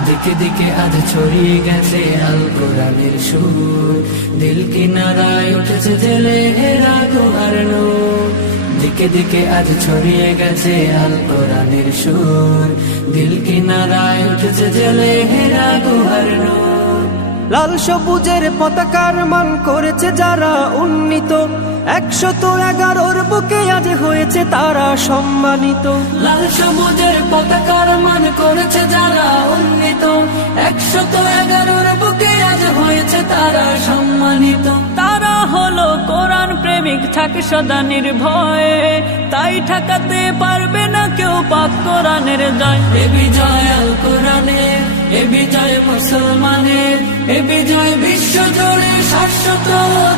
দিকে দিকে আজ ছড়িয়ে গেছে আল কোরআনের সুর, দিল কিনারায় উঠেছে জেলে হেরা গুহার নূর। দিকে দিকে আজ ছড়িয়ে গেছে আল কোরআনের সুর, দিল কিনারায় উঠেছে জেলে হেরা গুহার নূর। লাল সবুজের পতাকার মান করেছে যারা উন্নীত, 111 বুকে আজ হয়েছে তারা সম্মানিত। লাল সবুজের পতাকার মান করেছে যারা উন্নীত, 111 বুকে আজ হয়েছে তারা সম্মানিত। তারা হলো কোরআন প্রেমিক, থাকে সদা নির্ভয়ে, তাই ঠেকাতে পারবে না কেউ পাক কোরআনের জয়। এ বিজয় আল কোরআনের, এ বিজয় মুসলমানের, এ বিজয় বিশ্ব জুড়ে শাশ্বত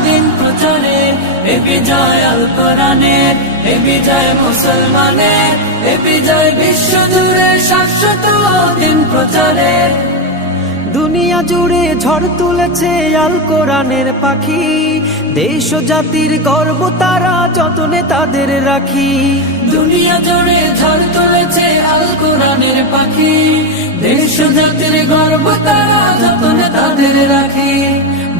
দিন প্রচারের। এ বিজয় আল কোরআনের, এ বিজয় মুসলমানের, এ বিজয় বিশ্ব জুড়ে শাশ্বত দিন প্রচারের। দুনিয়া জুড়ে ঝড় তুলেছে আল কোরআনের পাখি, দেশ ও জাতির গর্ব তারা যতনে তাদের রাখি। দুনিয়া জুড়ে ঝড় তুলেছে আল কোরআনের পাখি, দেশ ও জাতির গর্ব তারা যতনে তাদের রাখি।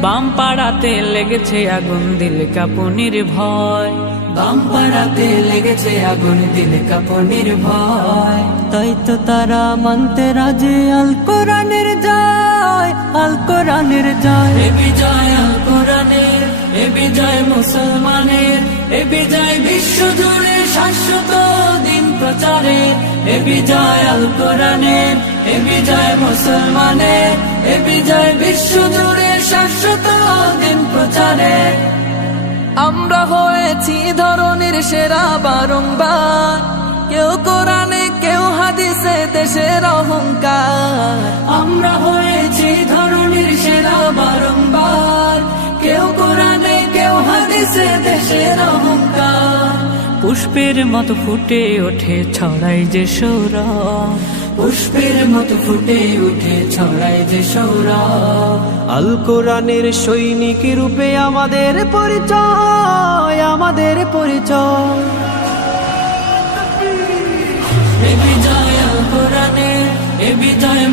বাম পাড়াতে লেগেছে আগুন, দিল কাঁপুনির ভয়। বাম পাড়াতে লেগেছে আগুন, দিল কাঁপুনির ভয়। তাই তো তারা মানতে রাজি আল কোরআনের জয়, আল কোরআনের জয়। এ বিজয় আল কোরআনের, এ বিজয় মুসলমানের, এ বিজয় বিশ্ব জুড়ে শাশ্বত দিন প্রচারের। এ বিজয় আল কোরআনের, এ বিজয় মুসলমানের, এ বিজয় বিশ্ব জুড়ে শাশ্বত দিন প্রচারের। আমরা হয়েছি ধরনের সেরা বারংবার, কেউ কোরআনে কেউ হাদিসে দেশের অহংকার। আমরা হয়েছি ধরনের সেরা বারংবার, কেউ কোরআনে কেউ হাদিসে দেশের অহংকার। পুষ্পের মতো ফুটে ওঠে ছড়াই যে সৌরভ, পুষ্পের মতো ফুটে উঠে ছড়ায় যে সৌরভ। আল কোরআনের সৈনিক রূপে আমাদের পরিচয়, আমাদের পরিচয়। এ বিজয় আল কোরআনের, এ বিজয়